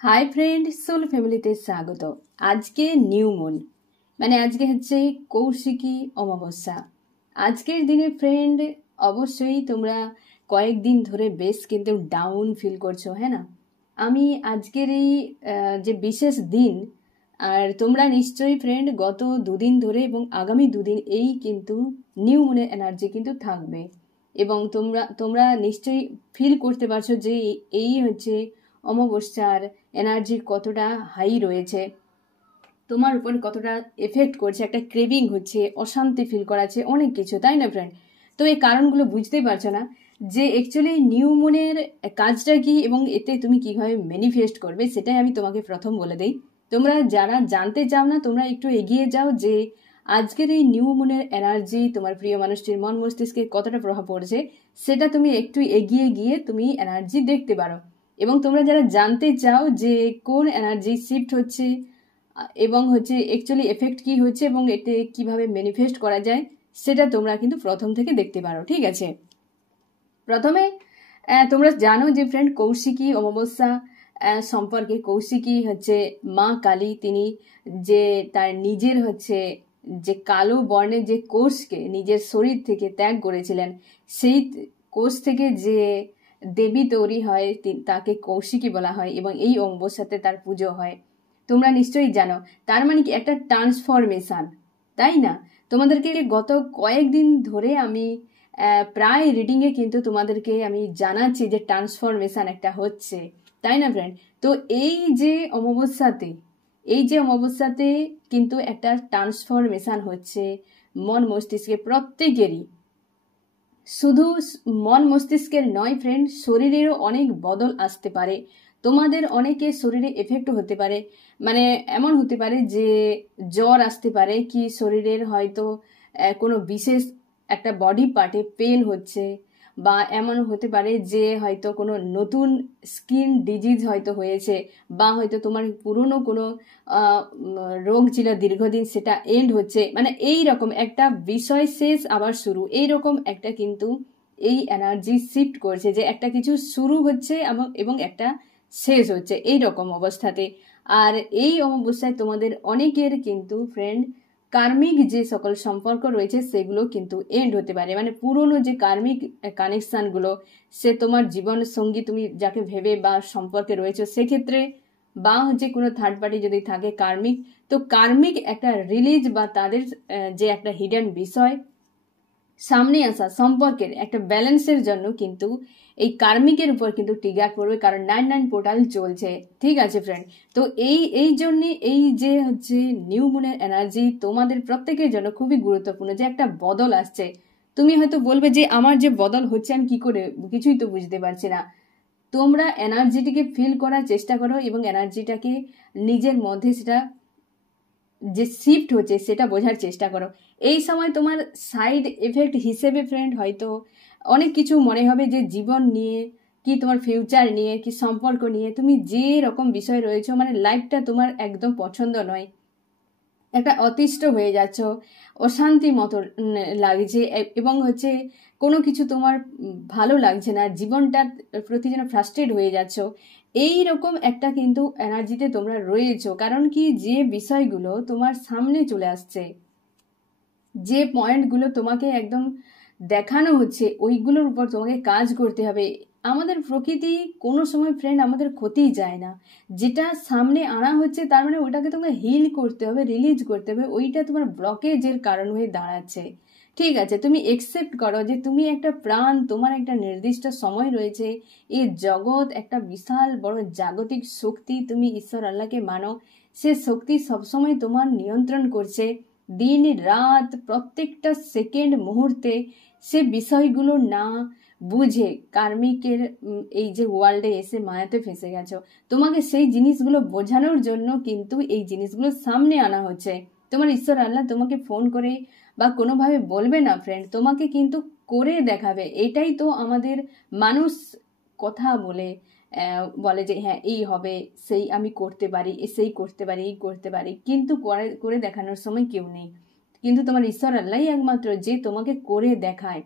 Hi friend, soul ফ্যামিলিতে স্বাগত। আজকে নিউ মুন আজকে হচ্ছে কৌশিকী অমাবস্যা। আজকের দিনে ফ্রেন্ড অবশ্যই তোমরা কয়েকদিন ধরে বেশ কিন্তু ডাউন ফিল করছো, হ্যাঁ না? আমি আজকের এই যে বিশেষ দিন, আর তোমরা নিশ্চয়ই ফ্রেন্ড গত দুদিন ধরে এবং আগামী দুদিন এই কিন্তু নিউ মুনের এনার্জি কিন্তু থাকবে, এবং তোমরা তোমরা নিশ্চয়ই ফিল করতে পারছো যে এই হচ্ছে অমাবস্যার এনার্জির কতটা হাই রয়েছে, তোমার উপর কতটা এফেক্ট করছে, একটা ক্রেভিং হচ্ছে, অশান্তি ফিল করাচ্ছে, অনেক কিছু, তাই না ফ্রেন্ড? তো এই কারণগুলো বুঝতেই পারছো না যে অ্যাকচুয়ালি নিউ মুনের কাজটা কি এবং এতে তুমি কিভাবে ম্যানিফেস্ট করবে, সেটাই আমি তোমাকে প্রথম বলে দিই। তোমরা যারা জানতে চাও না, তোমরা একটু এগিয়ে যাও যে আজকের এই নিউ মুনের এনার্জি তোমার প্রিয় মানুষটির মন মস্তিষ্কে কতটা প্রভাব পড়ছে, সেটা তুমি একটু এগিয়ে গিয়ে তুমি এনার্জি দেখতে পারো। এবং তোমরা যারা জানতে চাও যে কোন এনার্জি শিফট হচ্ছে এবং হচ্ছে অ্যাকচুয়ালি এফেক্ট কি হচ্ছে এবং এতে কিভাবে ম্যানিফেস্ট করা যায়, সেটা তোমরা কিন্তু প্রথম থেকে দেখতে পারো, ঠিক আছে? প্রথমে তোমরা জানো যে ফ্রেন্ড কৌশিকী অমাবস্যা সম্পর্কে। কৌশিকী হচ্ছে মা কালী, তিনি যে তার নিজের হচ্ছে যে কালো বর্ণের যে কোষকে নিজের শরীর থেকে ত্যাগ করেছিলেন, সেই কোষ থেকে যে দেবী তৈরি হয় তাকে কৌশিকী বলা হয়, এবং এই অমাবস্যাতে তার পুজো হয়। তোমরা নিশ্চয়ই জানো, তার মানে কি একটা ট্রান্সফরমেশন, তাই না? তোমাদেরকে গত কয়েকদিন ধরে আমি প্রায় রিডিংয়ে কিন্তু তোমাদেরকে আমি জানাচ্ছি যে ট্রান্সফরমেশন একটা হচ্ছে, তাই না ফ্রেন্ড? তো এই যে অমাবস্যাতে কিন্তু একটা ট্রান্সফরমেশন হচ্ছে মন মস্তিষ্কে প্রত্যেকেরই। শুধু মন মস্তিষ্কের নয় ফ্রেন্ড, শরীরেরও অনেক বদল আসতে পারে। তোমাদের অনেকের শরীরে এফেক্ট হতে পারে, এমন হতে পারে যে জ্বর আসতে পারে, কি শরীরের হয়তো কোনো বিশেষ একটা বডি পার্টে পেন হচ্ছে, বা এমন হতে পারে যে হয়তো কোনো নতুন স্কিন ডিজিজ হয়তো হয়েছে, বা হয়তো তোমার পুরনো কোনো রোগ ছিল দীর্ঘদিন, সেটা এন্ড হচ্ছে, এই রকম একটা বিষয় শেষ আবার শুরু, এই রকম একটা কিন্তু এই এনার্জি শিফট করছে যে একটা কিছু শুরু হচ্ছে এবং একটা শেষ হচ্ছে এই রকম অবস্থাতে। আর এই অবস্থায় তোমাদের অনেকের কিন্তু ফ্রেন্ড কার্মিক যে সকল সম্পর্ক রয়েছে সেগুলো কিন্তু এন্ড হতে পারে, পুরনো যে কার্মিক কানেকশনগুলো, সে তোমার জীবন সঙ্গী তুমি যাকে ভেবে বা সম্পর্কে রয়েছে সেক্ষেত্রে, বা হচ্ছে কোনো থার্ড পার্টি যদি থাকে কার্মিক, তো কার্মিক একটা রিলিজ বা তাদের যে একটা হিডেন বিষয় সামনে আসা সম্পর্কের একটা ব্যালেন্সের জন্য কিন্তু এই কার্মিকের উপর কিন্তু ট্রিগার করবে, কারণ 9/9 পোর্টাল চলছে, ঠিক আছে ফ্রেন্ড? তো এই জন্যে এই যে হচ্ছে নিউ মুনের এনার্জি তোমাদের প্রত্যেকের জন্য খুবই গুরুত্বপূর্ণ, যে একটা বদল আসছে। তুমি হয়তো বলবে যে আমার যে বদল হচ্ছে আমি কি করে, কিছুই তো বুঝতে পারছি না। তোমরা এনার্জিটিকে ফিল করার চেষ্টা করো এবং এনার্জিটাকে নিজের মধ্যে সেটা যে শিফট হচ্ছে সেটা বোঝার চেষ্টা করো। এই সময় তোমার সাইড এফেক্ট হিসেবে ফ্রেন্ড হয়তো অনেক কিছু মনে হবে, যে জীবন নিয়ে কি, তোমার ফিউচার নিয়ে কি, সম্পর্ক নিয়ে তুমি যে রকম বিষয় রয়েছে, লাইফটা তোমার একদম পছন্দ নয়, একটা অতিষ্ঠ হয়ে যাচ্ছ, অশান্তি মতো লাগছে, এবং হচ্ছে কোনো কিছু তোমার ভালো লাগছে না, জীবনটার প্রতি যেন ফ্রাস্ট্রেট হয়ে যাচ্ছ, এই রকম একটা কিন্তু এনার্জিতে তোমরা রয়েছো। কারণ কি, যে বিষয়গুলো তোমার সামনে চলে আসছে, যে পয়েন্টগুলো তোমাকে একদম দেখানো হচ্ছে, ওইগুলোর উপর তোমাকে কাজ করতে হবে। আমাদের প্রকৃতি কোনো সময় ফ্রেন্ড আমাদের ক্ষতিই যায় না, যেটা সামনে আনা হচ্ছে তার ওইটাকে তোমাকে হিল করতে হবে, রিলিজ করতে হবে, ওইটা তোমার ব্লকেজের কারণ হয়ে দাঁড়াচ্ছে, ঠিক আছে? তুমি একসেপ্ট করো যে তুমি একটা প্রাণ, তোমার একটা নির্দিষ্ট সময় রয়েছে, এই জগৎ একটা বিশাল বড় জাগতিক শক্তি, তুমি ঈশ্বর আল্লাহকে মানো, সে শক্তি সবসময় তোমার নিয়ন্ত্রণ করছে, দিন রাত প্রত্যেকটা সেকেন্ড মুহূর্তে। সে বিষয়গুলো না বুঝে কার্মিকের এই যে ওয়ার্ল্ডে এসে মায়াতে ফেসে গেছো, তোমাকে সেই জিনিসগুলো বোঝানোর জন্য কিন্তু এই জিনিসগুলো সামনে আনা হচ্ছে। তোমার ঈশ্বর আল্লাহ তোমাকে ফোন করে বা কোনোভাবে বলবে না ফ্রেন্ড, তোমাকে কিন্তু করে দেখাবে। এটাই তো আমাদের মানুষ কথা বলে যে হ্যাঁ এই হবে, সেই আমি করতে পারি, সেই করতে পারি, এই করতে পারি, কিন্তু করে দেখানোর সময় কেউ নেই। কিন্তু তোমার ঈশ্বর আল্লাহ একমাত্র যে তোমাকে করে দেখায়,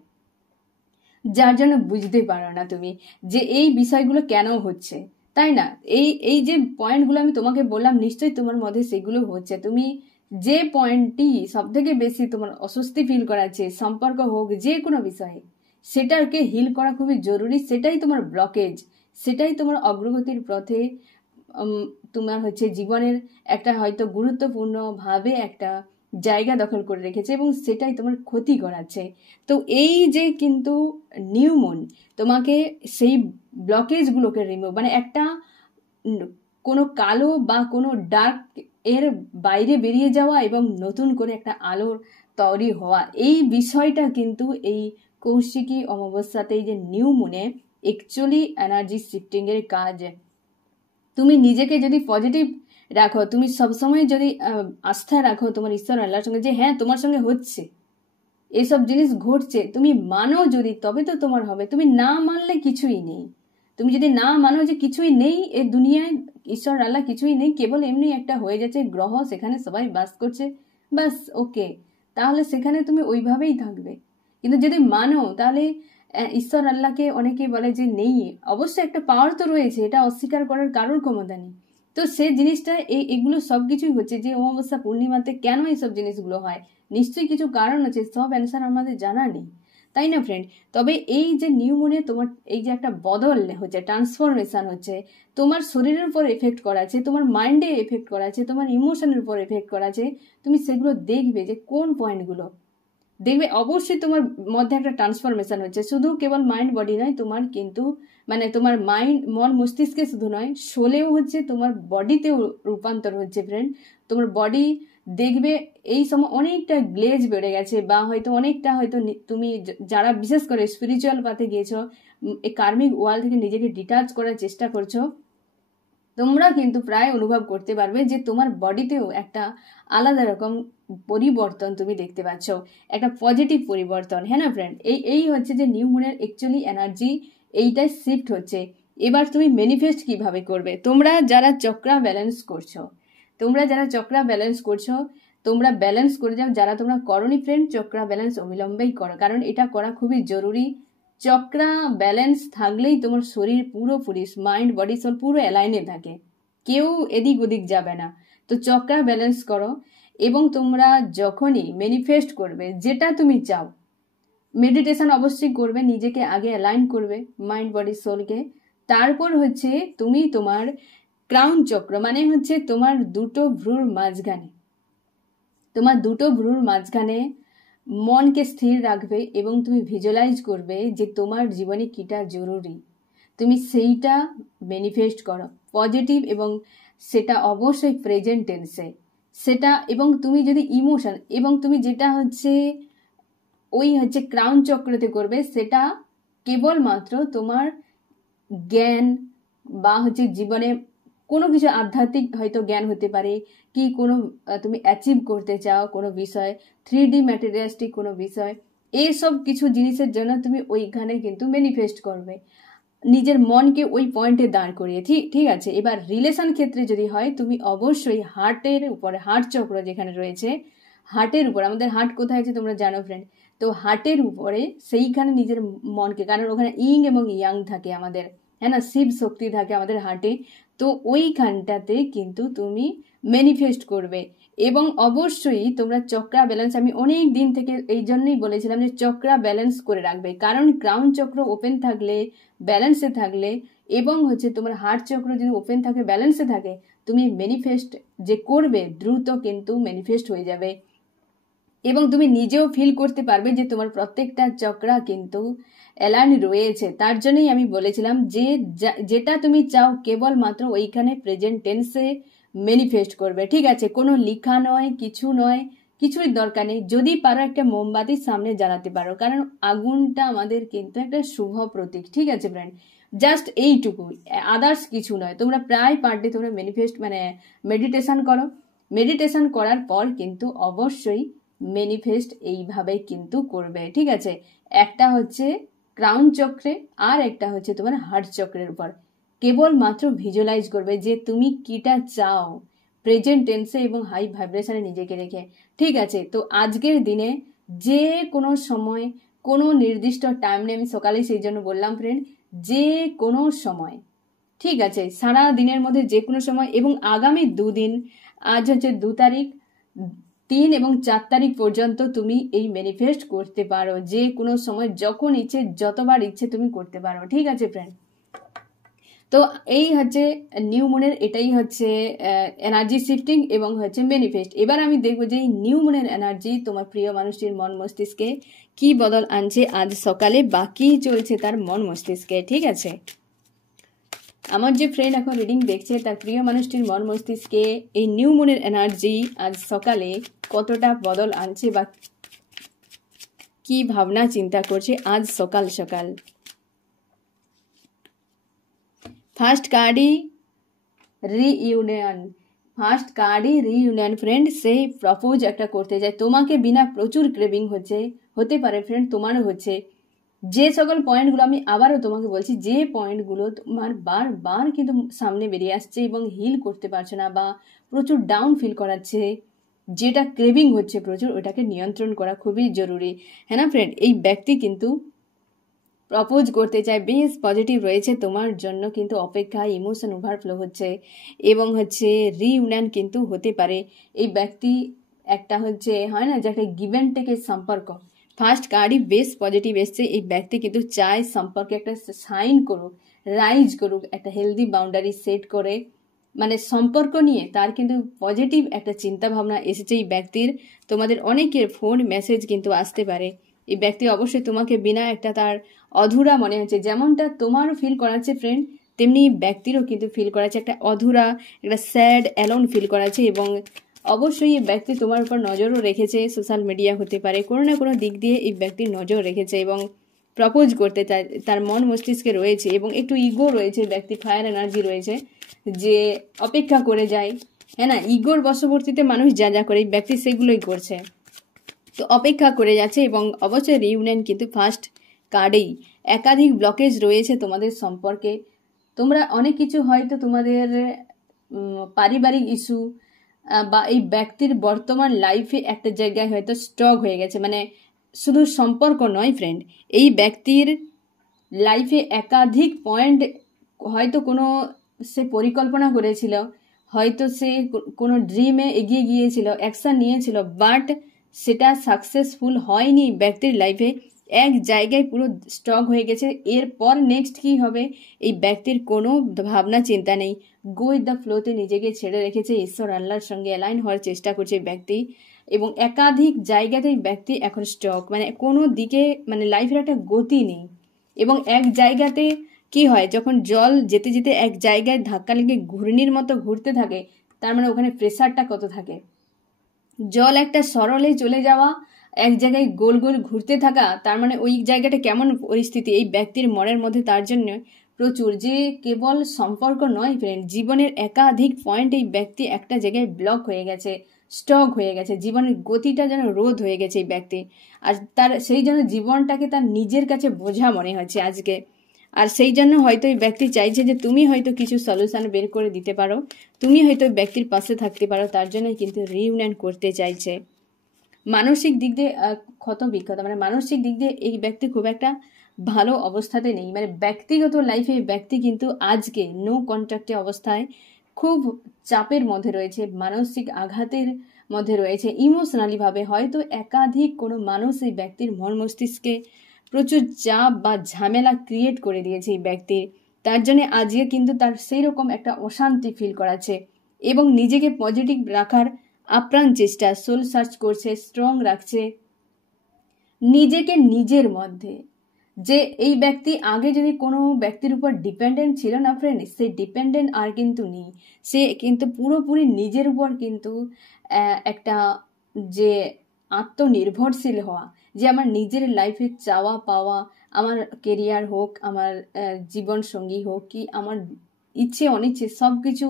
যার জন্য বুঝতে পারো না তুমি যে এই বিষয়গুলো কেন হচ্ছে, তাই না? এই এই যে পয়েন্টগুলো আমি তোমাকে বললাম, নিশ্চয়ই তোমার মধ্যে সেগুলো হচ্ছে। তুমি যে পয়েন্টটি সব থেকে বেশি তোমার অস্বস্তি ফিল করাচ্ছে, সম্পর্ক হোক যে কোনো বিষয়ে, সেটাকে হিল করা খুবই জরুরি। সেটাই তোমার ব্লকেজ, সেটাই তোমার অগ্রগতির পথে তোমার হচ্ছে জীবনের একটা হয়তো গুরুত্বপূর্ণভাবে একটা জায়গা দখল করে রেখেছে এবং সেটাই তোমার ক্ষতি করাচ্ছে। তো এই যে কিন্তু নিউ মুন তোমাকে সেই ব্লকেজগুলোকে রিমুভ, মানে একটা কোনো কালো বা কোনো ডার্ক এর বাইরে বেরিয়ে যাওয়া এবং নতুন করে একটা আলোর তৈরি হওয়া, এই বিষয়টা কিন্তু এই কৌশিকী অমাবস্যাতে এই যে নিউ মুনে অ্যাকচুয়ালি এনার্জি শিফটিং এর কাজ। তুমি নিজেকে যদি পজিটিভ রাখো, তুমি সবসময় যদি আস্থা রাখো তোমার ঈশ্বর আল্লাহর সঙ্গে, যে হ্যাঁ তোমার সঙ্গে হচ্ছে, এসব জিনিস ঘটছে, তুমি মানো যদি, তবে তো তোমার হবে। তুমি না মানলে কিছুই নেই। তুমি যদি না মানো যে কিছুই নেই এই দুনিয়ায়, ঈশ্বর আল্লাহ কিছুই নেই, কেবল এমনি একটা হয়ে যাচ্ছে গ্রহ, সেখানে সবাই বাস করছে, বাস ওকে, তাহলে সেখানে তুমি ওইভাবেই থাকবে। কিন্তু যদি মানো, তাহলে ঈশ্বর আল্লাহকে অনেকে বলে যে নেই, অবশ্যই একটা পাওয়ার তো রয়েছে, এটা অস্বীকার করার কারোর ক্ষমতা নেই। তো সে জিনিসটা এগুলো সব কিছুই হচ্ছে যে অমাবস্যা পূর্ণিমাতে কেন এইসব জিনিসগুলো হয়, নিশ্চয়ই কিছু কারণ আছে, সব অ্যান্সার আমাদের জানা নেই, তাই না ফ্রেন্ড? তবে এই যে নিউ মুনে তোমার এই যে একটা বদল হচ্ছে, ট্রান্সফরমেশন হচ্ছে, তোমার শরীরের উপর এফেক্ট করাছে, তোমার মাইন্ডে এফেক্ট করাছে, তোমার ইমোশনের উপর এফেক্ট করাছে, তুমি সেগুলো দেখবে যে কোন পয়েন্টগুলো দেখবে অবশ্যই তোমার মধ্যে একটা ট্রান্সফরমেশন হচ্ছে। শুধু কেবল মাইন্ড বডি নয়, তোমার কিন্তু মানে তোমার মাইন্ড মন মস্তিষ্কে শুধু নয়, সোলেও হচ্ছে, তোমার বডিতেও রূপান্তর হচ্ছে ফ্রেন্ড। তোমার বডি দেখবে এই সময় অনেকটা গ্লেজ বেড়ে গেছে, বা হয়তো অনেকটা হয়তো তুমি যারা বিশেষ করে স্পিরিচুয়াল পাথে গিয়েছো, এই কার্মিক ওয়াল থেকে নিজেকে ডিটাচ করার চেষ্টা করছো, তোমরা কিন্তু প্রায় অনুভব করতে পারবে যে তোমার বডিতেও একটা আলাদা রকম পরিবর্তন তুমি দেখতে পাচ্ছ, একটা পজিটিভ পরিবর্তন। হ্যাঁ না ফ্রেন্ড? এই হচ্ছে যে নিউ মুনের অ্যাকচুয়ালি এনার্জি, এইটাই শিফট হচ্ছে। এবার তুমি ম্যানিফেস্ট কিভাবে করবে? তোমরা যারা চক্রা ব্যালেন্স করছো, তোমরা ব্যালেন্স করে যাও। যারা তোমরা করনি ফ্রেন্ড, চক্রা ব্যালেন্স অবিলম্বেই করো, কারণ এটা করা খুবই জরুরি। চক্রা ব্যালেন্স থাকলেই তোমার শরীর পুরোপুরি, মাইন্ড বডি সোল পুরো অ্যালাইনে থাকে, কেউ এদিক ওদিক যাবে না। তো চক্রা ব্যালেন্স করো, এবং তোমরা যখনই ম্যানিফেস্ট করবে যেটা তুমি চাও, মেডিটেশন অবশ্যই করবে, নিজেকে আগে অ্যালাইন করবে মাইন্ড বডি সোলকে। তারপর হচ্ছে তুমি তোমার ক্রাউন চক্র, মানে হচ্ছে তোমার দুটো ভ্রুর মাঝখানে মনকে স্থির রাখবে এবং তুমি ভিজুয়ালাইজ করবে যে তোমার জীবনে কিটা জরুরি, তুমি সেইটা ম্যানিফেস্ট করো পজিটিভ, এবং সেটা অবশ্যই প্রেজেন্ট টেন্সে সেটা। এবং তুমি যদি ইমোশন, এবং তুমি যেটা হচ্ছে ওই হচ্ছে ক্রাউন চক্রতে করবে, সেটা কেবলমাত্র তোমার জ্ঞান বা হচ্ছে জীবনে কোনো কিছু আধ্যাত্মিক হয়তো জ্ঞান হতে পারে, কি কোনো তুমি অ্যাচিভ করতে চাও কোনো বিষয়, 3D ম্যাটেরিয়ালিস্টিক কোনো বিষয়, এইসব কিছু জিনিসের জন্য তুমি ওইখানে কিন্তু ম্যানিফেস্ট করবে, নিজের মনকে ওই পয়েন্টে দাঁড় করিয়ে। ঠিক আছে? এবার রিলেশন ক্ষেত্রে যদি হয়, তুমি অবশ্যই হার্টের উপরে, হার্ট চক্র যেখানে রয়েছে, হার্টের উপর, আমাদের হার্ট কোথায় আছে তোমরা জানো ফ্রেন্ড, তো হার্টের উপরে সেইখানে নিজের মনকে, কারণ ওখানে ইং এবং ইয়াং থাকে আমাদের, হ্যাঁ না, শিব শক্তি থাকে আমাদের হার্টে, তো ওইখানটাতে কিন্তু তুমি ম্যানিফেস্ট করবে। এবং অবশ্যই তোমরা চক্রা ব্যালেন্স, আমি অনেক দিন থেকে এই জন্যই বলেছিলাম যে চক্রা ব্যালেন্স করে রাখবে, কারণ ক্রাউন চক্র ওপেন থাকলে, ব্যালেন্সে থাকলে, এবং হচ্ছে তোমার হার্ট চক্র যদি ওপেন থাকে, ব্যালেন্সে থাকে, তুমি ম্যানিফেস্ট যে করবে দ্রুত কিন্তু ম্যানিফেস্ট হয়ে যাবে। এবং তুমি নিজেও ফিল করতে পারবে যে তোমার প্রত্যেকটা চক্রা কিন্তু অ্যালাইন রয়েছে। তার জন্যই আমি বলেছিলাম যে যেটা তুমি চাও কেবলমাত্র ওইখানে প্রেজেন্ট টেন্সে ম্যানিফেস্ট করবে। ঠিক আছে? কোনো লেখা নয়, কিছু নয়, কিছুই দরকার নেই। যদি পারো একটা মোমবাতির সামনে জ্বালাতে পারো, কারণ আগুনটা আমাদের কিন্তু একটা শুভ প্রতীক। ঠিক আছে ফ্রেন্ড? জাস্ট এইটুকু, আদার্স কিছু নয়। তোমরা প্রায় পার ডে তোমরা ম্যানিফেস্ট মানে মেডিটেশন করো, মেডিটেশন করার পর কিন্তু অবশ্যই ম্যানিফেস্ট এইভাবে কিন্তু করবে। ঠিক আছে? একটা হচ্ছে ক্রাউন চক্রে, আর একটা হচ্ছে তোমার হার্ট চক্রের উপর। কেবলমাত্র ভিজুয়ালাইজ করবে যে তুমি কিটা চাও, প্রেজেন্ট টেন্সে এবং হাই ভাইব্রেশনে নিজেকে রেখে। ঠিক আছে? তো আজকের দিনে যে কোনো সময়, কোনো নির্দিষ্ট টাইম নেই, আমি সকালে সেই জন্য বললাম ফ্রেন্ড, যে কোনো সময়, ঠিক আছে, সারা দিনের মধ্যে যে কোনো সময় এবং আগামী 2 দিন, আজ হচ্ছে 2 তারিখ, 3 এবং 4 তারিখ পর্যন্ত তুমি এই ম্যানিফেস্ট করতে পারো, যে কোনো সময় যখন ইচ্ছে যতবার ইচ্ছে তুমি করতে পারো। ঠিক আছে ফ্রেন্ড, তো এই হচ্ছে নিউ মুনের, এটাই হচ্ছে এনার্জি শিফটিং এবং হচ্ছে ম্যানিফেস্ট। এবার আমি দেখবো যে এই নিউ মুনের এনার্জি তোমার প্রিয় মানুষটির মন মস্তিষ্কে কি বদল আনছে আজ সকালে, বা কি চলছে তার মন মস্তিষ্কে। ঠিক আছে, আমার যে ফ্রেন্ড এখন রিডিং দেখছে তার প্রিয় মানুষটির মন মস্তিষ্কে এই নিউ মুনের এনার্জি আজ সকালে কতটা বদল আনছে বা কি ভাবনা চিন্তা করছে আজ সকাল সকাল। ফার্স্ট কার্ডই রিইউনিয়ন, ফার্স্ট কার্ডই রিইউনিয়ন ফ্রেন্ড। সে প্রপোজ একটা করতে যায় তোমাকে, বিনা প্রচুর ক্রেভিং হতে পারে ফ্রেন্ড, তোমারও হচ্ছে। যে সকল পয়েন্টগুলো আমি আবারও তোমাকে বলছি, যে পয়েন্টগুলো তোমার বারবার কিন্তু সামনে বেরিয়ে আসছে এবং হিল করতে পারছে না বা প্রচুর ডাউন ফিল করাচ্ছে, যেটা ক্রেভিং হচ্ছে প্রচুর, ওটাকে নিয়ন্ত্রণ করা খুবই জরুরি। হ্যাঁ না ফ্রেন্ড, এই ব্যক্তি কিন্তু প্রপোজ করতে চায়, বেশ পজিটিভ রয়েছে তোমার জন্য, কিন্তু অপেক্ষা, ইমোশন ওভারফ্লো হচ্ছে এবং হচ্ছে রিইউনিয়ন কিন্তু হতে পারে। এই ব্যক্তি একটা হচ্ছে হয় না যে একটা গিভ অ্যান্ড টেকের সম্পর্ক, ফার্স্ট কার্ডই বেশ পজিটিভ এসছে। এই ব্যক্তি কিন্তু চায় সম্পর্কে একটা সাইন করুক, রাইজ করুক, একটা হেলদি বাউন্ডারি সেট করে, মানে সম্পর্ক নিয়ে তার কিন্তু পজিটিভ একটা চিন্তা ভাবনা এসেছে এই ব্যক্তির। তোমাদের অনেকের ফোন মেসেজ কিন্তু আসতে পারে। এই ব্যক্তি অবশ্যই তোমাকে বিনা একটা তার অধুরা মনে হচ্ছে, যেমনটা তোমারও ফিল করাচ্ছে ফ্রেন্ড, তেমনি ব্যক্তিরও কিন্তু ফিল করাচ্ছে একটা অধুরা, একটা স্যাড অ্যালোন ফিল করাচ্ছে। এবং অবশ্যই এই ব্যক্তি তোমার উপর নজরও রেখেছে, সোশ্যাল মিডিয়া হতে পারে, কোনো না কোনো দিক দিয়ে এই ব্যক্তির নজর রেখেছে এবং প্রপোজ করতে চায়, তার মন মস্তিষ্কে রয়েছে এবং একটু ইগো রয়েছে, ব্যক্তি ফায়ার এনার্জি রয়েছে, যে অপেক্ষা করে যায়। হ্যাঁ না, ইগোর বশবর্তীতে মানুষ যা যা করে, এই ব্যক্তি সেগুলোই করছে, তো অপেক্ষা করে যাচ্ছে। এবং অবশ্যই রিইউনিয়ন কিন্তু ফার্স্ট কার্ডেই। একাধিক ব্লকেজ রয়েছে তোমাদের সম্পর্কে, তোমরা অনেক কিছু হয়তো তোমাদের পারিবারিক ইস্যু বা এই ব্যক্তির বর্তমান লাইফে একটা জায়গায় হয়তো স্টক হয়ে গেছে, মানে শুধু সম্পর্ক নয় ফ্রেন্ড, এই ব্যক্তির লাইফে একাধিক পয়েন্ট, হয়তো কোনো সে পরিকল্পনা করেছিল, হয়তো সে কোনো ড্রিমে এগিয়ে গিয়েছিল, অ্যাকশন নিয়েছিল, বাট সেটা সাকসেসফুল হয়নি ব্যক্তির লাইফে, এক জায়গায় পুরো স্টক হয়ে গেছে। এরপর নেক্সট কি হবে এই ব্যক্তির কোনো ভাবনা চিন্তা নেই, গো উইথ দ্য ফ্লোতে নিজেকে ছেড়ে রেখেছে, ঈশ্বর আল্লাহর সঙ্গে অ্যালাইন হওয়ার চেষ্টা করছে ব্যক্তি। এবং একাধিক জায়গাতেই ব্যক্তি এখন স্টক, মানে কোনো দিকে মানে লাইফের একটা গতি নেই। এবং এক জায়গাতে কি হয়, যখন জল যেতে যেতে এক জায়গায় ধাক্কা লেগে ঘূর্ণির মতো ঘুরতে থাকে, তার মানে ওখানে প্রেসারটা কত থাকে। জল একটা সরলে চলে যাওয়া, এক জায়গায় গোল গোল ঘুরতে থাকা, তার মানে ওই জায়গাটা কেমন পরিস্থিতি এই ব্যক্তির মনের মধ্যে, তার জন্য প্রচুর, যে কেবল সম্পর্ক নয় ফ্রেন্ড, জীবনের একাধিক পয়েন্ট এই ব্যক্তি একটা জায়গায় ব্লক হয়ে গেছে, স্টক হয়ে গেছে, জীবনের গতিটা যেন রোধ হয়ে গেছে এই ব্যক্তি। আর তার সেই জন্য জীবনটাকে তার নিজের কাছে বোঝা মনে হচ্ছে আজকে। আর সেই জন্য হয়তো এই ব্যক্তি চাইছে যে তুমি হয়তো কিছু সলিউশন বের করে দিতে পারো, তুমি হয়তো ব্যক্তির পাশে থাকতে পারো, তার জন্য কিন্তু রিইউনিয়ন করতে চাইছে। মানসিক দিক দিয়ে ক্ষত বিক্ষত, মানে মানসিক দিক দিয়ে এই ব্যক্তি খুব একটা ভালো অবস্থাতে নেই, মানে ব্যক্তিগত লাইফে ব্যক্তি কিন্তু আজকে নো কন্ট্যাক্টে অবস্থায় খুব চাপের মধ্যে রয়েছে, মানসিক আঘাতের মধ্যে রয়েছে, ইমোশনালিভাবে হয়তো একাধিক কোনো মানুষ এই ব্যক্তির মন মস্তিষ্কে প্রচুর চাপ বা ঝামেলা ক্রিয়েট করে দিয়েছে এই ব্যক্তির, তার জন্য আজকে কিন্তু তার সেই রকম একটা অশান্তি ফিল করাচ্ছে। এবং নিজেকে পজিটিভ রাখার আপ্রাণ চেষ্টা, সোল সার্চ করছে, স্ট্রং রাখছে নিজেকে নিজের মধ্যে। যে এই ব্যক্তি আগে যদি কোনো ব্যক্তির উপর ডিপেন্ডেন্ট ছিল না ফ্রেন্ড, সেই ডিপেন্ডেন্ট আর কিন্তু নেই, সে কিন্তু পুরোপুরি নিজের উপর কিন্তু একটা যে আত্মনির্ভরশীল হওয়া, যে আমার নিজের লাইফে চাওয়া পাওয়া, আমার কেরিয়ার হোক, আমার জীবন সঙ্গী হোক, কি আমার ইচ্ছে অনিচ্ছে সব কিছু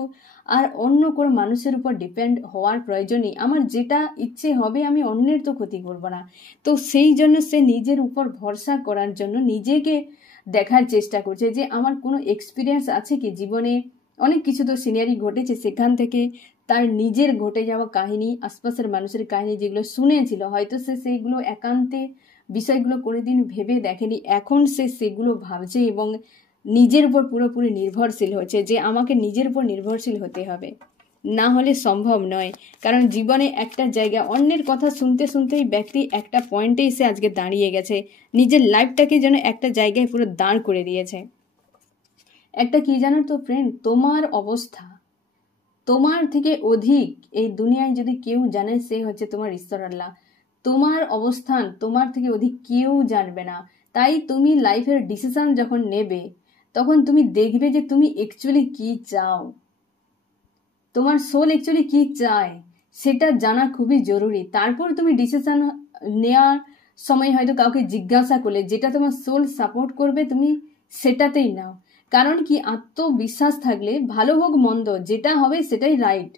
আর অন্য কোনো মানুষের উপর ডিপেন্ড হওয়ার প্রয়োজনই, আমার যেটা ইচ্ছে হবে আমি অন্যের তো ক্ষতি করব না। তো সেই জন্য সে নিজের উপর ভরসা করার জন্য নিজেকে দেখার চেষ্টা করছে যে আমার কোনো এক্সপিরিয়েন্স আছে কি জীবনে, অনেক কিছু তো সিনারি ঘটেছে, সেখান থেকে তার নিজের ঘটে যাওয়া কাহিনী, আশপাশের মানুষের কাহিনী যেগুলো শুনেছিল, হয়তো সে সেইগুলো একান্তে বিষয়গুলো কোনোদিন ভেবে দেখেনি, এখন সে সেগুলো ভাবছে এবং নিজের উপর পুরোপুরি নির্ভরশীল হচ্ছে, যে আমাকে নিজের উপর নির্ভরশীল হতে হবে, না হলে সম্ভব নয়। কারণ জীবনে একটা জায়গা অন্যের কথা শুনতে শুনতেই ব্যক্তি একটা পয়েন্টে এসে আজকে দাঁড়িয়ে গেছে, নিজের লাইফটাকে যেন একটা জায়গায় পুরো দাঁড় করে দিয়েছে। একটা কি জানো তো ফ্রেন্ড, তোমার অবস্থা তোমার থেকে অধিক এই দুনিয়ায় যদি কেউ জানে সে হচ্ছে তোমার ঈশ্বর আল্লাহ। তোমার অবস্থান তোমার থেকে অধিক কেউ জানবে না। তাই তুমি লাইফের ডিসিশন যখন নেবে তখন তুমি দেখবে যে তুমি অ্যাকচুয়ালি কি চাও, তোমার সোল অ্যাকচুয়ালি কি চায় সেটা জানা খুবই জরুরি। তারপর তুমি ডিসিশন নেওয়ার সময় হয়তো কাউকে জিজ্ঞাসা করলে যেটা তোমার সোল সাপোর্ট করবে তুমি সেটাতেই নাও। কারণ কি, আত্মবিশ্বাস থাকলে ভালো হোক মন্দ যেটা হবে সেটাই রাইট,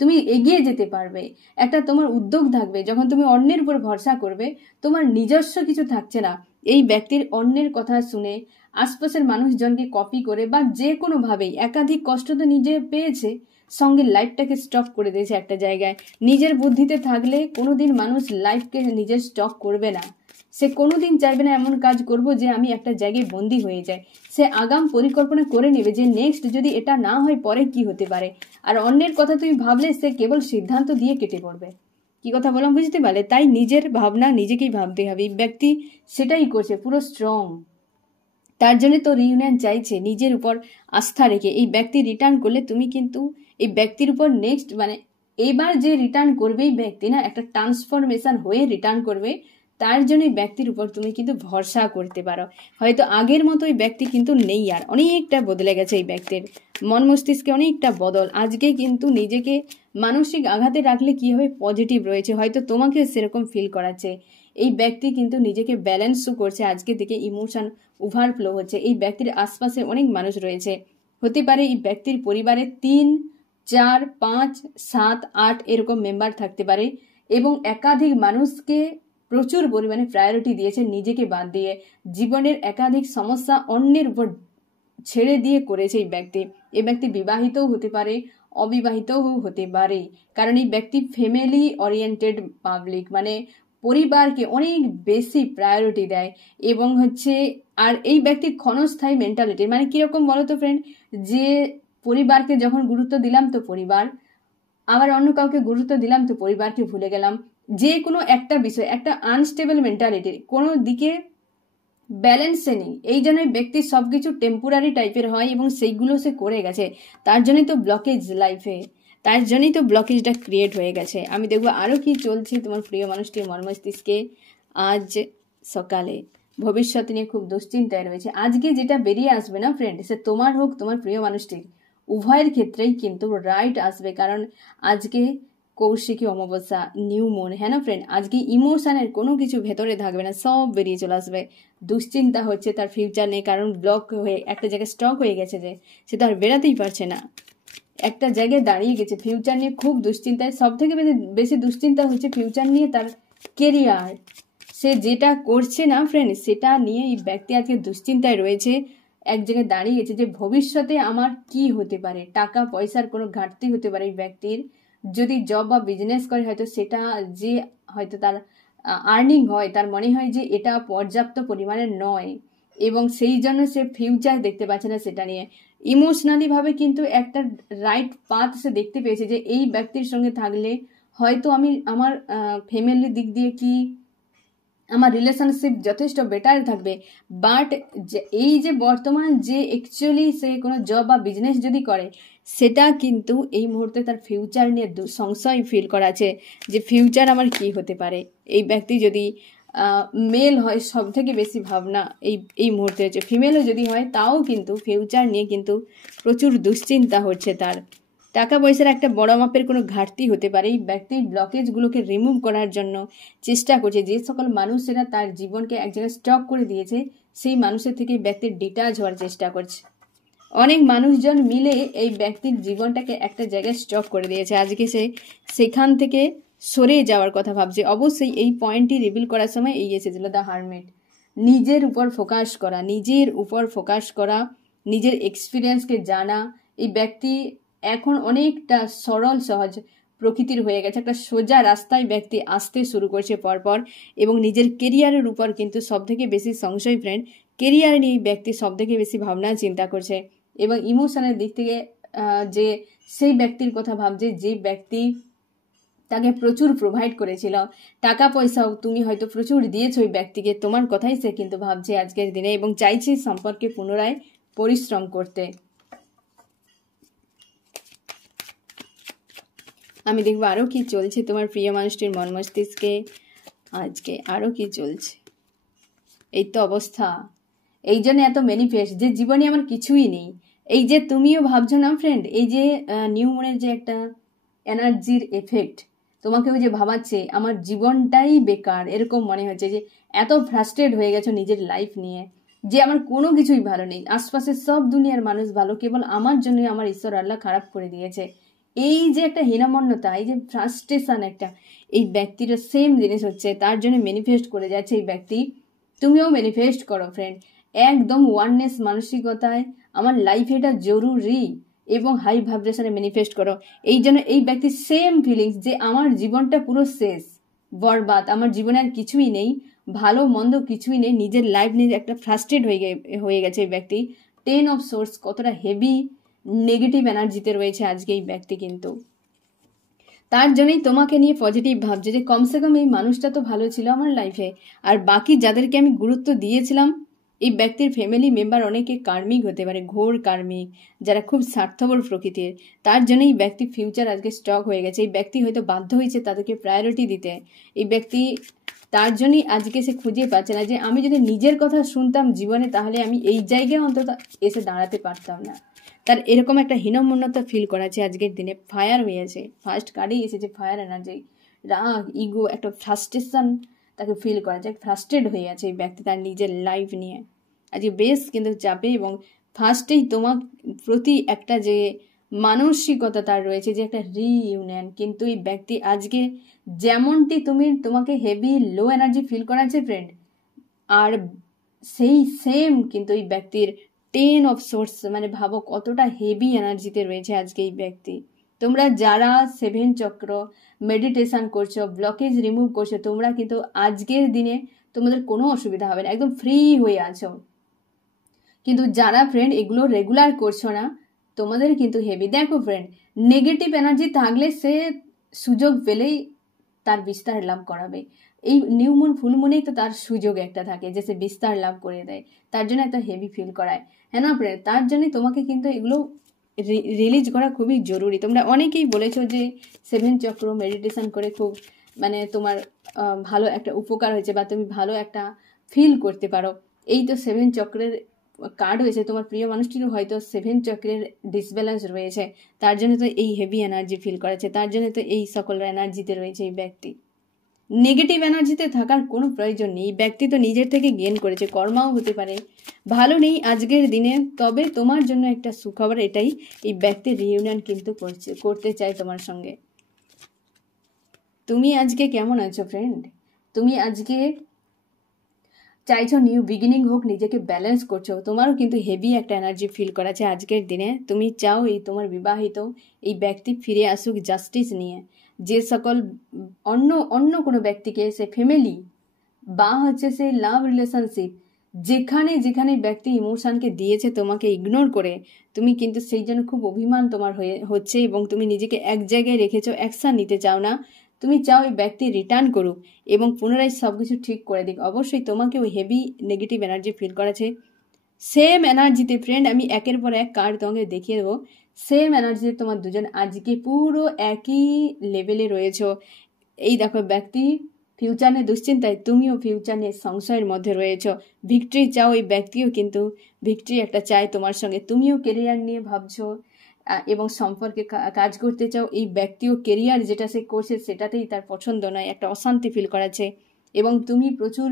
তুমি এগিয়ে যেতে পারবে। একটা তোমার উদ্যোগ থাকবে, যখন তুমি অন্যের উপর ভরসা করবে তোমার নিজস্ব কিছু থাকছে না। এই ব্যক্তির অন্যের কথা শুনে আশপাশের মানুষজনকে কপি করে বা যে কোনোভাবেই একাধিক কষ্ট তো নিজে পেয়েছে, সঙ্গে লাইফটাকে স্টপ করে দিয়েছে একটা জায়গায়। নিজের বুদ্ধিতে থাকলে কোনোদিন মানুষ লাইফকে নিজের স্টপ করবে না। সে কোনোদিন চাইবে না এমন কাজ করব যে আমি একটা জায়গায় বন্দি হয়ে যাই। সে আগাম পরিকল্পনা করে নেবে যে নেক্সট যদি এটা না হয় পরে কি হতে পারে। আর অন্যের কথা তুমি ভাবলে সে কেবল সিদ্ধান্ত দিয়ে কেটে পড়বে। কি কথা বললাম বুঝতে পারলে? তাই নিজের ভাবনা নিজেকেই ভাবতে হবে। এই ব্যক্তি সেটাই করছে, পুরো স্ট্রং। তার জন্য তো রিউনিয়ন চাইছে নিজের উপর আস্থা রেখে। এই ব্যক্তি রিটার্ন করলে তুমি কিন্তু এই ব্যক্তির উপর নেক্সট এবার যে রিটার্ন করবে এই ব্যক্তি না, একটা ট্রান্সফরমেশন হয়ে রিটার্ন করবে। তার জন্য এই ব্যক্তির উপর তুমি কিন্তু ভরসা করতে পারো। হয়তো আগের মতো এই ব্যক্তি কিন্তু নেই, আর অনেকটা বদলে গেছে এই ব্যক্তির মন মস্তিষ্কে, অনেকটা বদল। আজকে কিন্তু নিজেকে মানসিক আঘাতে রাখলে কি হবে, পজিটিভ রয়েছে, হয়তো তোমাকে সেরকম ফিল করাচ্ছে। এই ব্যক্তি কিন্তু নিজেকে ব্যালেন্সও করছে, আজকে থেকে ইমোশন ওভারফ্লো হচ্ছে। এই ব্যক্তির আশপাশে অনেক মানুষ রয়েছে, হতে পারে এই ব্যক্তির পরিবারে 3, 4, 5, 7, 8 এরকম মেম্বার থাকতে পারে, এবং একাধিক মানুষকে প্রচুর পরিমাণে প্রায়োরিটি দিয়েছে নিজেকে বাদ দিয়ে। জীবনের একাধিক সমস্যা অন্যের উপর ছেড়ে দিয়ে করেছে এই ব্যক্তি। এই ব্যক্তি বিবাহিতও হতে পারে, অবিবাহিতও হতে পারে, কারণ এই ব্যক্তি ফ্যামিলি ওরিয়েন্টেড পাবলিক, পরিবারকে অনেক বেশি প্রায়োরিটি দেয়। এবং আর এই ব্যক্তির ক্ষণস্থায়ী মেন্টালিটি, কিরকম বলো তো ফ্রেন্ড, যে পরিবারকে যখন গুরুত্ব দিলাম তো পরিবার, আবার অন্য কাউকে গুরুত্ব দিলাম তো পরিবারকে ভুলে গেলাম। যে কোনো একটা বিষয়, একটা আনস্টেবল মেন্টালিটি, কোনো দিকে ব্যালেন্সে নেই। এই জন্যই ব্যক্তির সবকিছু টেম্পোরারি টাইপের হয় এবং সেইগুলো সে করে গেছে। তার জন্যই তো ব্লকেজ লাইফে, তার জন্যই তো ব্লকেজটা ক্রিয়েট হয়ে গেছে। আমি দেখবো আরও কি চলছে তোমার প্রিয় মানুষটির মন মস্তিষ্কে আজ সকালে। ভবিষ্যৎ নিয়ে খুব দুশ্চিন্তায় রয়েছে। আজকে যেটা বেরিয়ে আসবে না ফ্রেন্ড, সে তোমার হোক তোমার প্রিয় মানুষটির, উভয়ের ক্ষেত্রেই কিন্তু রাইট আসবে। কারণ আজকে কৌশিকী অমাবস্যা, নিউ মুন, হ্যাঁ না ফ্রেন্ড? আজকে ইমোশনের কোনো কিছু ভেতরে থাকবে না, সব বেরিয়ে চলে আসবে। দুশ্চিন্তা হচ্ছে তার ফিউচার নিয়ে, কারণ ব্লক হয়ে একটা জায়গায় স্টক হয়ে গেছে, যে সে তো আর বেরাতেই পারছে না, একটা জায়গায় দাঁড়িয়ে গেছে। ফিউচার নিয়ে খুব দুশ্চিন্তায়, সব থেকে বেশি দুশ্চিন্তা হচ্ছে ফিউচার নিয়ে, তার কেরিয়ার, সে যেটা করছে না ফ্রেন্ড সেটা নিয়ে এই ব্যক্তি আজকে দুশ্চিন্তায় রয়েছে। এক জায়গায় দাঁড়িয়ে গেছে যে ভবিষ্যতে আমার কি হতে পারে, টাকা পয়সার কোনো ঘাটতি হতে পারে এই ব্যক্তির। যদি জব বা বিজনেস করে হয়তো সেটা যে হয়তো তার আর্নিং হয়, তার মনে হয় যে এটা পর্যাপ্ত পরিমাণে নয়, এবং সেই জন্য সে ফিউচার দেখতে পাচ্ছে না সেটা নিয়ে। ইমোশনালি ভাবে কিন্তু একটা রাইট পাথ সে দেখতে পেয়েছে, যে এই ব্যক্তির সঙ্গে থাকলে হয়তো আমি আমার ফ্যামিলির দিক দিয়ে কি আমার রিলেশনশিপ যথেষ্ট বেটার থাকবে। বাট এই যে বর্তমান যে অ্যাকচুয়ালি সে কোনো জব বা বিজনেস যদি করে, সেটা কিন্তু এই মুহূর্তে তার ফিউচার নিয়ে সংশয় ফিল করাছে, যে ফিউচার আমার কি হতে পারে। এই ব্যক্তি যদি মেল হয় সব থেকে বেশি ভাবনা এই মুহূর্তে হচ্ছে, ফিমেলও যদি হয় তাও কিন্তু ফিউচার নিয়ে কিন্তু প্রচুর দুশ্চিন্তা হচ্ছে তার। টাকা পয়সার একটা বড় মাপের কোনো ঘাটতি হতে পারে। এই ব্যক্তির ব্লকেজগুলোকে রিমুভ করার জন্য চেষ্টা করছে। যে সকল মানুষেরা তার জীবনকে এক জায়গায় স্টক করে দিয়েছে, সেই মানুষের থেকে ব্যক্তির ডিটাচ হওয়ার চেষ্টা করছে। অনেক মানুষজন মিলে এই ব্যক্তির জীবনটাকে একটা জায়গায় স্টক করে দিয়েছে। আজকে সে সেখান থেকে সরে যাওয়ার কথা ভাবছে। অবশ্যই এই পয়েন্টটি রিভিল করার সময় এই এসেছিল দ্য হারমিট। নিজের উপর ফোকাস করা, নিজের এক্সপিরিয়েন্সকে জানা। এই ব্যক্তি এখন অনেকটা সরল সহজ প্রকৃতির হয়ে গেছে, একটা সোজা রাস্তায় ব্যক্তি আসতে শুরু করছে পরপর, এবং নিজের কেরিয়ারের উপর কিন্তু সব থেকে বেশি সংশয় ফ্রেন্ড কেরিয়ার নিয়ে এই ব্যক্তি সব থেকে বেশি ভাবনা চিন্তা করছে এবং ইমোশনের দিক থেকে যে সেই ব্যক্তির কথা ভাবছে যে ব্যক্তি তাকে প্রচুর প্রোভাইড করেছিল, টাকা পয়সাও তুমি হয়তো প্রচুর দিয়েছো ওই ব্যক্তিকে, তোমার কথাই সে কিন্তু ভাবছে আজকের দিনে এবং চাইছে সম্পর্কে পুনরায় পরিশ্রম করতে। আমি দেখবো আরও কি চলছে তোমার প্রিয় মানুষটির মন মস্তিষ্কে আজকে, আরও কি চলছে। এই তো অবস্থা, এই জন্য এত ম্যানিফেস্ট যে জীবনে আমার কিছুই নেই। এই যে তুমিও ভাবছো না ফ্রেন্ড, এই যে নিউ মুনের যে একটা এনার্জির এফেক্ট তোমাকেও যে ভাবাচ্ছে আমার জীবনটাই বেকার, এরকম মনে হচ্ছে যে এত ফ্রাস্ট্রেট হয়ে গেছো নিজের লাইফ নিয়ে যে আমার কোনো কিছুই ভালো নেই, আশপাশের সব দুনিয়ার মানুষ ভালো, কেবল আমার জন্যই আমার ঈশ্বর আল্লাহ খারাপ করে দিয়েছে। এই যে একটা হীনমন্যতা, এই যে ফ্রাস্ট্রেশন একটা, এই ব্যক্তিরও সেম জিনিস হচ্ছে, তার জন্য ম্যানিফেস্ট করে যাচ্ছে এই ব্যক্তি। তুমিও ম্যানিফেস্ট করো ফ্রেন্ড, একদম ওয়াননেস মানসিকতায় আমার লাইফে এটা জরুরি এবং হাই ভাইব্রেশনে ম্যানিফেস্ট করো। এই জন্য এই ব্যক্তির সেম ফিলিংস যে আমার জীবনটা পুরো শেষ, বরবাদ, আমার জীবনে আর কিছুই নেই, ভালো মন্দ কিছুই নেই, নিজের লাইফ নিয়ে একটা ফ্রাস্ট্রেট হয়ে গেছে এই ব্যক্তি। 10 অফ সোর্স কতটা হেভি নেগেটিভ এনার্জিতে রয়েছে আজকে এই ব্যক্তি, কিন্তু তার জন্যই তোমাকে নিয়ে পজিটিভ ভাবছে যে কমসে কম এই মানুষটা তো ভালো ছিল আমার লাইফে। আর বাকি যাদেরকে আমি গুরুত্ব দিয়েছিলাম, এই ব্যক্তির ফ্যামিলি মেম্বার অনেকে কার্মিক হতে পারে, ঘোর কার্মিক, যারা খুব স্বার্থপর প্রকৃতির, তার জন্য এই ব্যক্তি ফিউচার আজকে স্টক হয়ে গেছে। এই ব্যক্তি হয়তো বাধ্য হয়েছে তাদেরকে প্রায়োরিটি দিতে। এই ব্যক্তি তার জন্যই আজকে সে খুঁজে পাচ্ছে না যে আমি যদি নিজের কথা শুনতাম জীবনে, তাহলে আমি এই জায়গায় অন্তত এসে দাঁড়াতে পারতাম না। তার এরকম একটা হীনমন্যতা ফিল করাচ্ছে আজকের দিনে। ফায়ার হয়েছে, ফার্স্ট কার্ডেই এসেছে ফায়ার এনার্জি, রাগ, ইগো, একটা ফ্রাস্ট্রেশন তাকে ফিল করাচ্ছে, ফ্রাস্ট্রেট হয়ে আছে এই ব্যক্তি তার নিজের লাইফ নিয়ে আজকে বেশ কিন্তু চাপে। এবং ফার্স্টেই তোমার প্রতি একটা যে মানসিকতা তার রয়েছে যে একটা রিইউনিয়ন, কিন্তু এই ব্যক্তি আজকে যেমনটি তোমাকে হেভি লো এনার্জি ফিল করাচ্ছে ফ্রেন্ড, আর সেই সেম কিন্তু এই ব্যক্তির 10 অফ সোর্স, মানে ভাবো কতটা হেভি এনার্জিতে রয়েছে আজকে এই ব্যক্তি। তোমরা যারা 7 চক্র মেডিটেশন করছো, ব্লকেজ রিমুভ করছো, তোমরা কিন্তু আজকের দিনে তোমাদের কোনো অসুবিধা হবে না, একদম ফ্রি হয়ে আছো। কিন্তু যারা ফ্রেন্ড এগুলো রেগুলার করছো না, তোমাদের কিন্তু হেভি। দেখো ফ্রেন্ড, নেগেটিভ এনার্জি থাকলে সে সুযোগ পেলেই তার বিস্তার লাভ করাবে। এই নিউ মুন ফুল মুনেই তো তার সুযোগ একটা থাকে যে সে বিস্তার লাভ করে দেয়, তার জন্য এত হেভি ফিল করায়, হ্যাঁ না ফ্রেন্ড? তার জন্য তোমাকে কিন্তু এগুলো রিলিজ করা খুবই জরুরি। তোমরা অনেকেই বলেছো যে 7 চক্র মেডিটেশন করে খুব মানে তোমার ভালো একটা উপকার হয়েছে বা তুমি ভালো একটা ফিল করতে পারো। এই তো 7 চক্রের কার্ড হয়েছে, তোমার প্রিয় মানুষটিরও হয়তো 7 চক্রের ডিসব্যালেন্স রয়েছে, তার জন্য তো এই হেভি এনার্জি ফিল করেছে, তার জন্য তো এই সকল এনার্জিতে রয়েছে এই ব্যক্তি। নেগেটিভ এনার্জিতে থাকার কোনো প্রয়োজন নেই। এই ব্যক্তি তো নিজের থেকে গেন করেছে, কর্মাও হতে পারে ভালো নেই আজকের দিনে, তবে তোমার জন্য একটা সুখবর এটাই, এই ব্যক্তির রিইউনিয়ন কিন্তু করতে চাই তোমার সঙ্গে। তুমি আজকে কেমন আছো ফ্রেন্ড? তুমি আজকে চাইছো নিউ বিগিনিং হোক, নিজেকে ব্যালেন্স করছো, তোমারও কিন্তু হেভি একটা এনার্জি ফিল করাছে আজকের দিনে। তুমি চাও এই তোমার বিবাহিত এই ব্যক্তি ফিরে আসুক জাস্টিস নিয়ে, যে সকল অন্য কোনো ব্যক্তিকে, সে ফ্যামিলি বা হচ্ছে সে লাভ রিলেশনশিপ, যেখানে ব্যক্তি ইমোশনকে দিয়েছে তোমাকে ইগনোর করে, তুমি কিন্তু সেই জন্য খুব অভিমান তোমার হচ্ছে এবং তুমি নিজেকে এক জায়গায় রেখেছো, অ্যাকশন নিতে চাও না। তুমি চাও এই ব্যক্তি রিটার্ন করুক এবং পুনরায় সব কিছু ঠিক করে দিক। অবশ্যই তোমাকে ওই হেভি নেগেটিভ এনার্জি ফিল করাছে। সেম এনার্জিতে ফ্রেন্ড আমি একের পর এক কার্ড তোমাকে দেখিয়ে দেবো, সেম এনার্জিতে তোমার দুজন আজকে পুরো একই লেভেলে রয়েছো। এই দেখো, ব্যক্তি ফিউচার নিয়ে দুশ্চিন্তায়, তুমিও ফিউচার নিয়ে সংশয়ের মধ্যে রয়েছ। ভিক্টরি চাও, এই ব্যক্তিও কিন্তু ভিক্টরি একটা চায় তোমার সঙ্গে। তুমিও কেরিয়ার নিয়ে ভাবছো এবং সম্পর্কে কাজ করতে চাও, এই ব্যক্তিও কেরিয়ার যেটা সে করছে সেটাতেই তার পছন্দ নয়, একটা অশান্তি ফিল করাচ্ছে এবং তুমি প্রচুর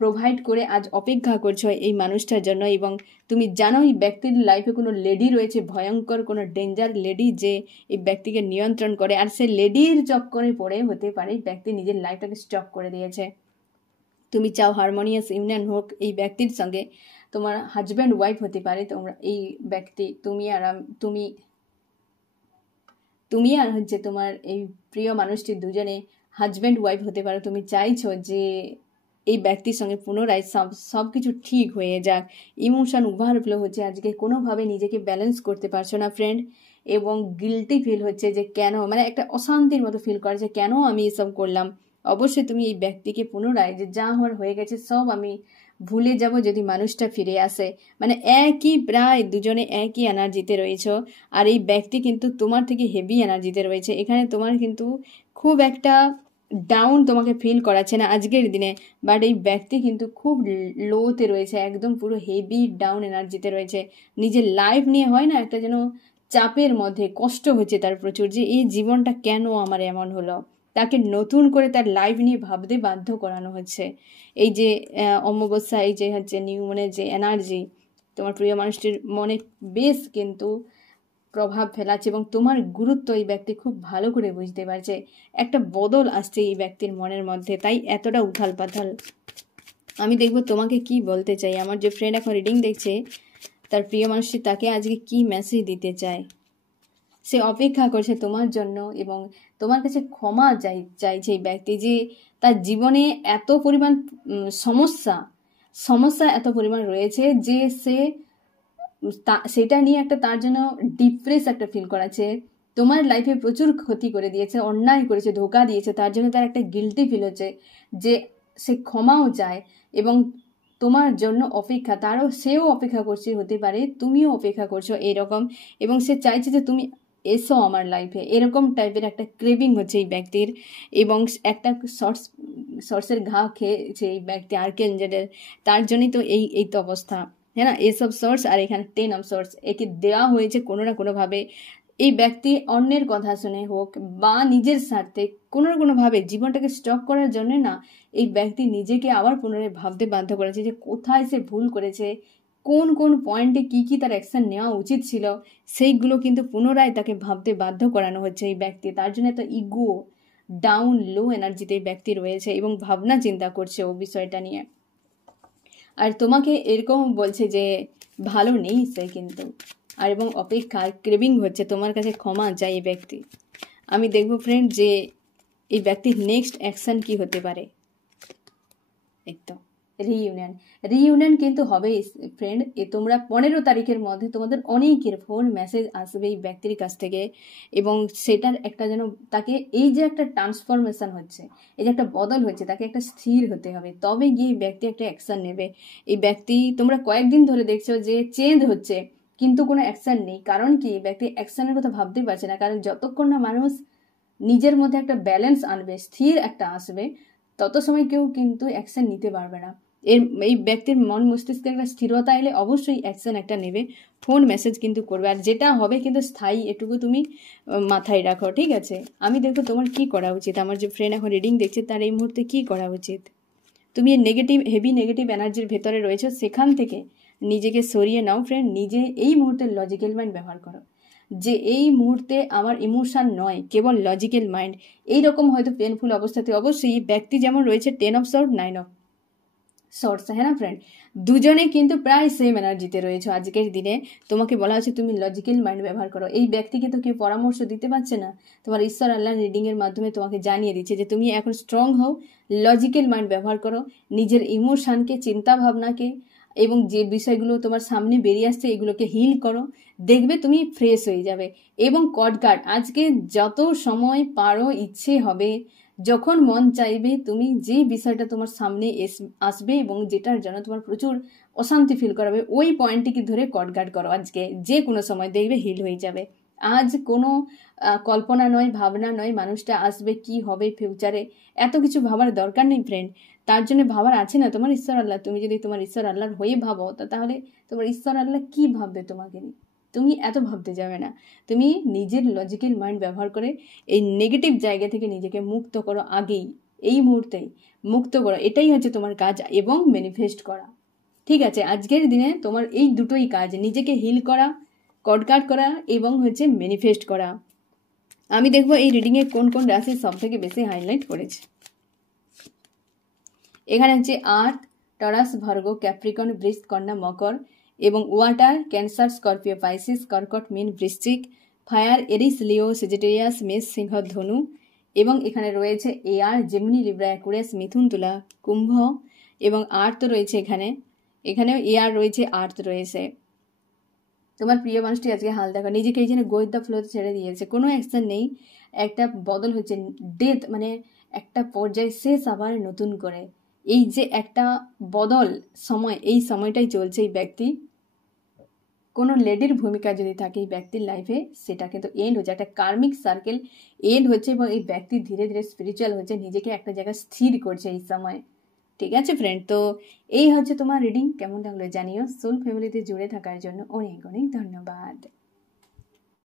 প্রোভাইড করে আজ অপেক্ষা করছো এই মানুষটার জন্য। এবং তুমি জানো এই ব্যক্তির লাইফে কোনো লেডি রয়েছে, ভয়ঙ্কর কোনো ডেঞ্জার লেডি, যে এই ব্যক্তিকে নিয়ন্ত্রণ করে, আর সে লেডির চক্করে পড়ে হতে পারে ব্যক্তি নিজের লাইফটাকে স্টপ করে দিয়েছে। তুমি চাও হারমোনিয়াস ইউনিয়ন হোক এই ব্যক্তির সঙ্গে, তোমার হাজব্যান্ড ওয়াইফ হতে পারে তোমরা, এই ব্যক্তি তুমি আর হচ্ছে তোমার এই প্রিয় মানুষটি দুজনে হাজব্যান্ড ওয়াইফ হতে পারো। তুমি চাইছো যে এই ব্যক্তির সঙ্গে পুনরায় সব কিছু ঠিক হয়ে যাক। ইমোশন ওভারফ্লো হচ্ছে, আজকে কোনোভাবে নিজেকে ব্যালেন্স করতে পারছো না ফ্রেন্ড, এবং গিল্টি ফিল হচ্ছে যে কেন, মানে একটা অশান্তির মতো ফিল করে যে কেন আমি এসব করলাম। অবশ্যই তুমি এই ব্যক্তিকে পুনরায় যে যা হওয়ার হয়ে গেছে সব আমি ভুলে যাব যদি মানুষটা ফিরে আসে। মানে একই প্রায় দুজনে একই এনার্জিতে রয়েছে, আর এই ব্যক্তি কিন্তু তোমার থেকে হেভি এনার্জিতে রয়েছে। এখানে তোমার কিন্তু খুব একটা ডাউন তোমাকে ফিল করাচ্ছে না আজকের দিনে, বাট এই ব্যক্তি কিন্তু খুব লোতে রয়েছে, একদম পুরো হেভি ডাউন এনার্জিতে রয়েছে। নিজের লাইফ নিয়ে হয় না একটা যেন চাপের মধ্যে, কষ্ট হচ্ছে তার প্রচুর, যে এই জীবনটা কেন আমার এমন হলো। তাকে নতুন করে তার লাইফ নিয়ে ভাবতে বাধ্য করানো হচ্ছে। এই যে অমাবস্যা, এই যে হচ্ছে নিউ মুনের যে এনার্জি তোমার প্রিয় মানুষটির মনে বেশ কিন্তু প্রভাব ফেলাচ্ছে, এবং তোমার গুরুত্ব এই ব্যক্তি খুব ভালো করে বুঝতে পারছে। একটা বদল আসছে এই ব্যক্তির মনের মধ্যে, তাই এতটা উথাল পাথাল। আমি দেখব তোমাকে কি বলতে চাই। আমার যে ফ্রেন্ড এখন রিডিং দেখছে, তার প্রিয় মানুষটি তাকে আজকে কি মেসেজ দিতে চায়। সে অপেক্ষা করছে তোমার জন্য, এবং তোমার কাছে ক্ষমা চাইছে এই ব্যক্তি, যে তার জীবনে এত পরিমাণ সমস্যা এত পরিমাণ রয়েছে যে সে সেটা নিয়ে একটা তার জন্য ডিপ্রেস একটা ফিল করাচ্ছে। তোমার লাইফে প্রচুর ক্ষতি করে দিয়েছে, অন্যায় করেছে, ধোকা দিয়েছে, তার জন্য তার একটা গিল্টি ফিল হচ্ছে, যে সে ক্ষমাও চায় এবং তোমার জন্য অপেক্ষা, সেও অপেক্ষা করছে, হতে পারে তুমিও অপেক্ষা করছো এইরকম, এবং সে চাইছে যে তুমি এসো আমার লাইফে, এরকম টাইপের একটা ক্রেভিং হচ্ছে এই ব্যক্তির। এবং একটা শর্টসের ঘা খেয়েছে এই ব্যক্তি আর্কেঞ্জেলের, তার জন্যই তো এই তো অবস্থা, হ্যাঁ না। এসব সোর্স আর এখানে 10 অফ সোর্স একে দেওয়া হয়েছে কোনো না কোনোভাবে। এই ব্যক্তি অন্যের কথা শুনে হোক বা নিজের স্বার্থে কোনো না কোনোভাবে জীবনটাকে স্টক করার জন্য না, এই ব্যক্তি নিজেকে আবার পুনরায় ভাবতে বাধ্য করেছে যে কোথায় সে ভুল করেছে, কোন কোন পয়েন্টে কি তার অ্যাকশন নেওয়া উচিত ছিল, সেইগুলো কিন্তু পুনরায় তাকে ভাবতে বাধ্য করানো হচ্ছে এই ব্যক্তি। তার জন্য তো ইগো ডাউন লো এনার্জিতে এই ব্যক্তি রয়েছে এবং ভাবনা চিন্তা করছে ও বিষয়টা নিয়ে। আর তোমাকে এরকম বলছে যে ভালো নেই সে কিন্তু, আর এবং অপেক্ষা ক্রেভিং হচ্ছে তোমার কাছে ক্ষমা চাই এই ব্যক্তি। আমি দেখবো ফ্রেন্ড যে এই ব্যক্তির নেক্সট অ্যাকশন কি হতে পারে। একদম রিইউনিয়ন কিন্তু হবেই ফ্রেন্ড। তোমরা 15 তারিখের মধ্যে তোমাদের অনেকের ফোন মেসেজ আসবে এই ব্যক্তির কাছ থেকে, এবং সেটার একটা যেন তাকে এই যে একটা ট্রান্সফরমেশন হচ্ছে, এই যে একটা বদল হচ্ছে, তাকে একটা স্থির হতে হবে, তবে গিয়ে ব্যক্তি একটা অ্যাকশন নেবে। এই ব্যক্তি তোমরা কয়েকদিন ধরে দেখছো যে চেঞ্জ হচ্ছে কিন্তু কোনো অ্যাকশন নেই। কারণ কি, ব্যক্তি অ্যাকশনের কথা ভাবতেই পারছে না, কারণ যতক্ষণ না মানুষ নিজের মধ্যে একটা ব্যালেন্স আনবে, স্থির একটা আসবে, তত সময় কেউ কিন্তু অ্যাকশন নিতে পারবে না। এই ব্যক্তির মন মস্তিষ্কে একটা স্থিরতা এলে অবশ্যই অ্যাকশন একটা নেবে, ফোন মেসেজ কিন্তু করবে, আর যেটা হবে কিন্তু স্থায়ী, এটুকু তুমি মাথায় রাখো, ঠিক আছে। আমি দেখো তোমার কি করা উচিত। আমার যে ফ্রেন্ড এখন রিডিং দেখছে তার এই মুহূর্তে কি করা উচিত। তুমি হেভি নেগেটিভ এনার্জির ভেতরে রয়েছে, সেখান থেকে নিজেকে সরিয়ে নাও ফ্রেন্ড। নিজে এই মুহূর্তে লজিক্যাল মাইন্ড ব্যবহার করো, যে এই মুহূর্তে আমার ইমোশন নয়, কেবল লজিক্যাল মাইন্ড। এইরকম হয়তো পেনফুল অবস্থাতে অবশ্যই ব্যক্তি যেমন রয়েছে 10 অফ সোর্স 9 অফ সোর্স, হ্যাঁ না ফ্রেন্ড, দুজনে কিন্তু প্রায় সেম এনার্জিতে রয়েছে আজকের দিনে। তোমাকে বলা হচ্ছে তুমি লজিক্যাল মাইন্ড ব্যবহার করো। এই ব্যক্তিকে তো কেউ পরামর্শ দিতে পারছে না, তোমার ঈশ্বর আল্লাহ রিডিং এর মাধ্যমে তোমাকে জানিয়ে দিচ্ছে যে তুমি এখন স্ট্রং হও, লজিক্যাল মাইন্ড ব্যবহার করো, নিজের ইমোশনকে, চিন্তা ভাবনাকে এবং যে বিষয়গুলো তোমার সামনে বেরিয়ে আসছে এগুলোকে হিল করো, দেখবে তুমি ফ্রেশ হয়ে যাবে। এবং কডকার্ড আজকে যত সময় পারো, ইচ্ছে হবে, যখন মন চাইবে, তুমি যে বিষয়টা তোমার সামনে আসবে এবং যেটার জন্য তোমার প্রচুর অশান্তি ফিল করাবে, ওই পয়েন্টটিকে ধরে কডগার্ড করো। আজকে যে কোনো সময় দেখবে হিল হয়ে যাবে। আজ কোনো কল্পনা নয়, ভাবনা নয়, মানুষটা আসবে কি হবে ফিউচারে, এত কিছু ভাবার দরকার নেই ফ্রেন্ড। তার জন্য ভাবার আছে না তোমার ঈশ্বর আল্লাহ। তুমি যদি তোমার ঈশ্বর আল্লাহর হয়ে ভাবো, তাহলে তোমার ঈশ্বর আল্লাহ কি ভাববে তোমাকে নিয়ে, তুমি এত ভাবতে যাবে না। তুমি নিজের লজিক্যাল মাইন্ড ব্যবহার করে এই নেগেটিভ জায়গা থেকে নিজেকে মুক্ত করো, আগেই এই মুহূর্তেই মুক্ত করো। এটাই হচ্ছে তোমার কাজ, এবং ম্যানিফেস্ট করা, ঠিক আছে। আজকের দিনে তোমার এই দুটোই কাজ, নিজেকে হিল করা, কডকাট করা এবং হচ্ছে ম্যানিফেস্ট করা। আমি দেখবো এই রিডিংয়ে কোন কোন রাশি সব থেকে বেশি হাইলাইট করেছে। এখানে হচ্ছে আর্থ, টরাস, ভার্গ, ক্যাপ্রিকন, বৃষ, কন্যা, মকর, এবং ওয়াটার, ক্যান্সার, স্করপিও, পাইসিস, কর্কট, মীন, বৃশ্চিক, ফায়ার, এরিস, লিও, সেজিটেরিয়াস, মেষ, সিংহ, ধনু, এবং এখানে রয়েছে এয়ার, জেমিনি, লিব্রা, অ্যাকুয়ারিয়াস, মিথুন, তুলা, কুম্ভ, এবং আর্থ রয়েছে এখানে, এখানেও এয়ার রয়েছে, আর্থ রয়েছে। তোমার প্রিয় মানুষটি আজকে হাল দেখো, নিজেকে এই জন্য গোয়ের দ্য ফ্লোতে ছেড়ে দিয়েছে, কোনো অ্যাকশন নেই, একটা বদল হচ্ছে, ডেথ মানে একটা পর্যায়ে শেষ আবার নতুন করে, এই যে একটা বদল সময়, এই সময়টাই চলছে। এই ব্যক্তি কোনো লেডির ভূমিকা যদি থাকে এই ব্যক্তির লাইফে, সেটা কিন্তু এন্ড হচ্ছে, একটা কার্মিক সার্কেল এন্ড হচ্ছে, এবং এই ব্যক্তি ধীরে ধীরে স্পিরিচুয়াল হচ্ছে, নিজেকে একটা জায়গায় স্থির করছে এই সময়। ঠিক আছে ফ্রেন্ড, তো এই হচ্ছে তোমার রিডিং। কেমন লাগলো জানিও। সোল ফ্যামিলিতে জুড়ে থাকার জন্য অনেক অনেক ধন্যবাদ।